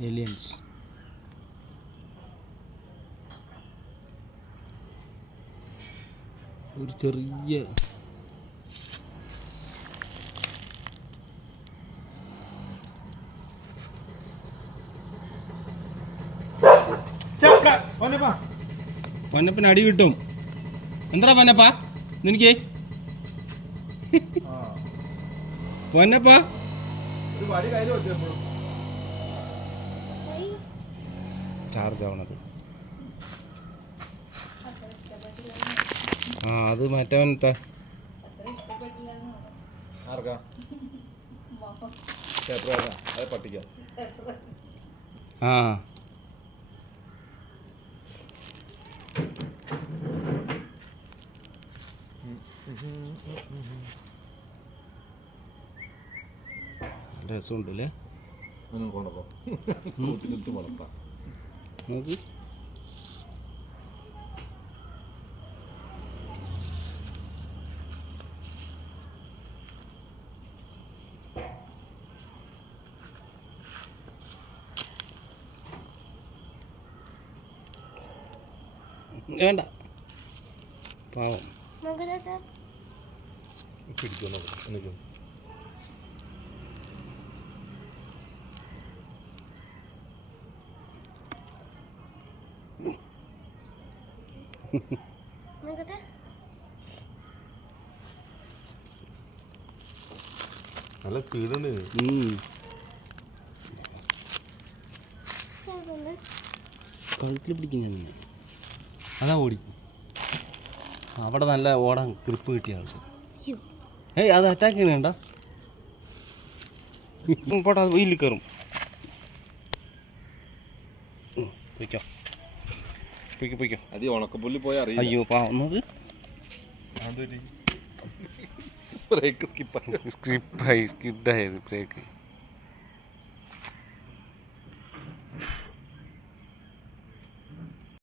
Aliens ഒരു ചെറിയ പൊന്നപ്പന് അടി കിട്ടും. എന്താ പൊന്നപ്പ? നിനക്ക്? പൊന്നപ്പ? ചാർജ് ആവണത് ആ അത് മറ്റവൻ ആ. രസമുണ്ടല്ലേ? കൂട്ടിലിട്ട് വളർത്താം. നോക്ക്. വേണ്ട. പാവം. പിടിക്കുന്നത് നല്ല സ്പീഡുണ്ട്. കഴുത്തിൽ പിടിക്കുന്ന അതാ ഓടി. അവിടെ നല്ല ഓടാൻ ഗ്രിപ്പ് കിട്ടിയ ആൾക്ക്. ഏയ് അത് അറ്റാക്ക് ചെയ്യണണ്ട പോട്ടെ അത് വെയിലിൽ കയറും. ഉം, പൊയ്ക്കോ പൊയ്ക്കോ. അത് ഉണക്കപ്പുല്ല് പോയി അറിയില്ല. അയ്യോ പാവുന്നത് ബ്രേക്ക് സ്കിപ്പ് സ്കിപ്പായി സ്കിഡായത് ബ്രേക്ക്